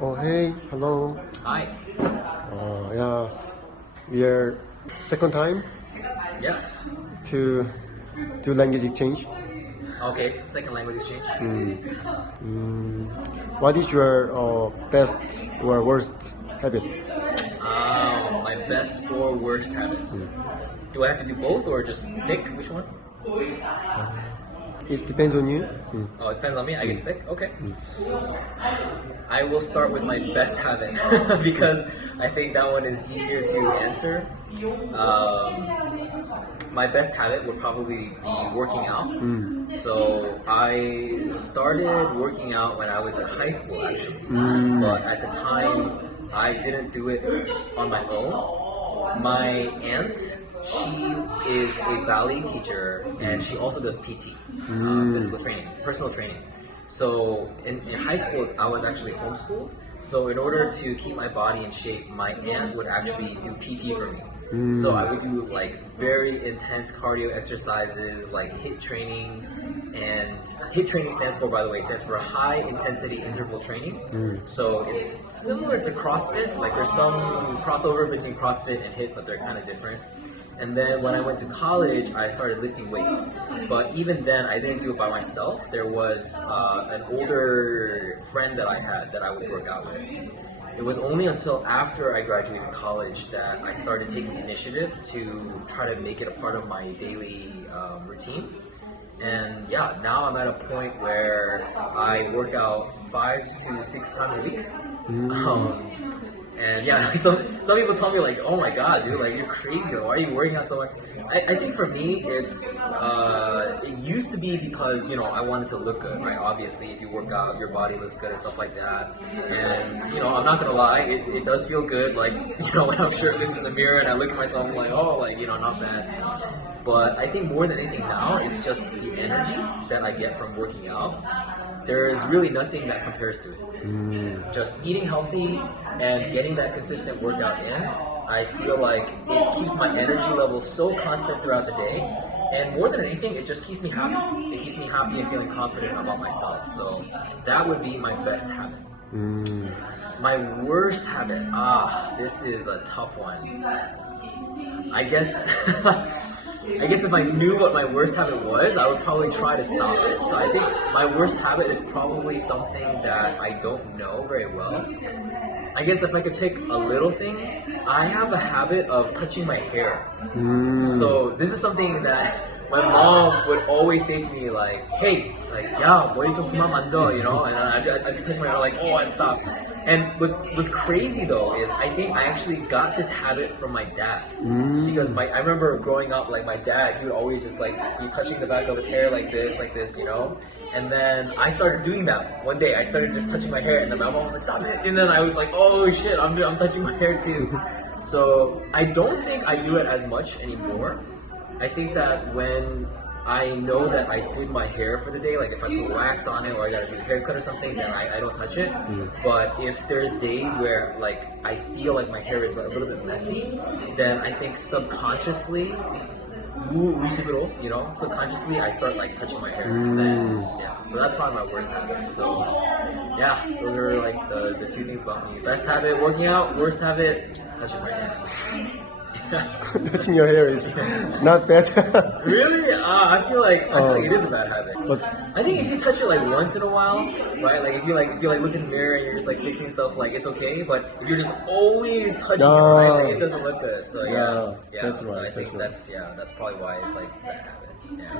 Oh, hey, hello. Hi. Yeah, we are second time Yes. to do language exchange. Okay. Second language exchange. What is your best or worst habit? My best or worst habit. Do I have to do both or just pick which one? It depends on you. Oh, it depends on me. I get to pick. Okay. I will start with my best habit because I think that one is easier to answer. My best habit would probably be working out. So I started working out when I was in high school, actually. But at the time, I didn't do it on my own. My aunt, she is a ballet teacher and she also does PT, physical training, personal training. So in high school, I was actually homeschooled. So in order to keep my body in shape, my aunt would actually do PT for me. So I would do like very intense cardio exercises, like HIIT training, and HIIT training stands for high intensity interval training. So it's similar to CrossFit, like there's some crossover between CrossFit and HIIT, but they're kind of different. And then when I went to college, I started lifting weights. But even then, I didn't do it by myself. There was an older friend that I had that I would work out with. It was only until after I graduated college that I started taking initiative to try to make it a part of my daily routine. And yeah, now I'm at a point where I work out 5 to 6 times a week. And yeah, some people tell me like, oh my god, dude, like you're crazy. Why are you working out so much? I think for me, it used to be because, I wanted to look good, right? Obviously, if you work out, your body looks good and stuff like that. And, I'm not gonna lie, it does feel good. Like, when I'm shirtless in the mirror and I look at myself, I'm like, oh, like, not bad. But I think more than anything now, it's just the energy that I get from working out. There's really nothing that compares to it. Just eating healthy and getting that consistent workout in, I feel like it keeps my energy level so constant throughout the day. And more than anything, it just keeps me happy. It keeps me happy and feeling confident about myself. So that would be my best habit. My worst habit, this is a tough one. I guess if I knew what my worst habit was, I would probably try to stop it. So I think my worst habit is probably something that I don't know very well. I guess if I could pick a little thing, I have a habit of touching my hair. So this is something that my mom would always say to me, like, hey, like, 야, 머리 좀 그만 만져, and I'd be touching my hair like, oh, I'd stop. And what's crazy though is I think I actually got this habit from my dad. Because I remember growing up, like my dad, he would always just like be touching the back of his hair like this, And then I started doing that one day. I started just touching my hair, and then my mom was like, stop it. And then I was like, oh shit, I'm touching my hair too. So I don't think I do it as much anymore. I think that when I know that I did my hair for the day, like if I put wax on it or I got a new haircut or something, then I don't touch it. But if there's days where like I feel like my hair is a little bit messy, then I think subconsciously, subconsciously I start like touching my hair. And then, so that's probably my worst habit. So yeah, those are like the two things about me. Best habit, working out. Worst habit, touching my hair. Touching your hair is not bad. Really? I feel like it is a bad habit. But I think if you touch it like once in a while, right? Like if you look in the mirror and you're just like fixing stuff, like it's okay. But if you're just always touching it, right, like, it doesn't look good. So yeah, that's so right. I think that's probably why it's like a bad habit. Yeah.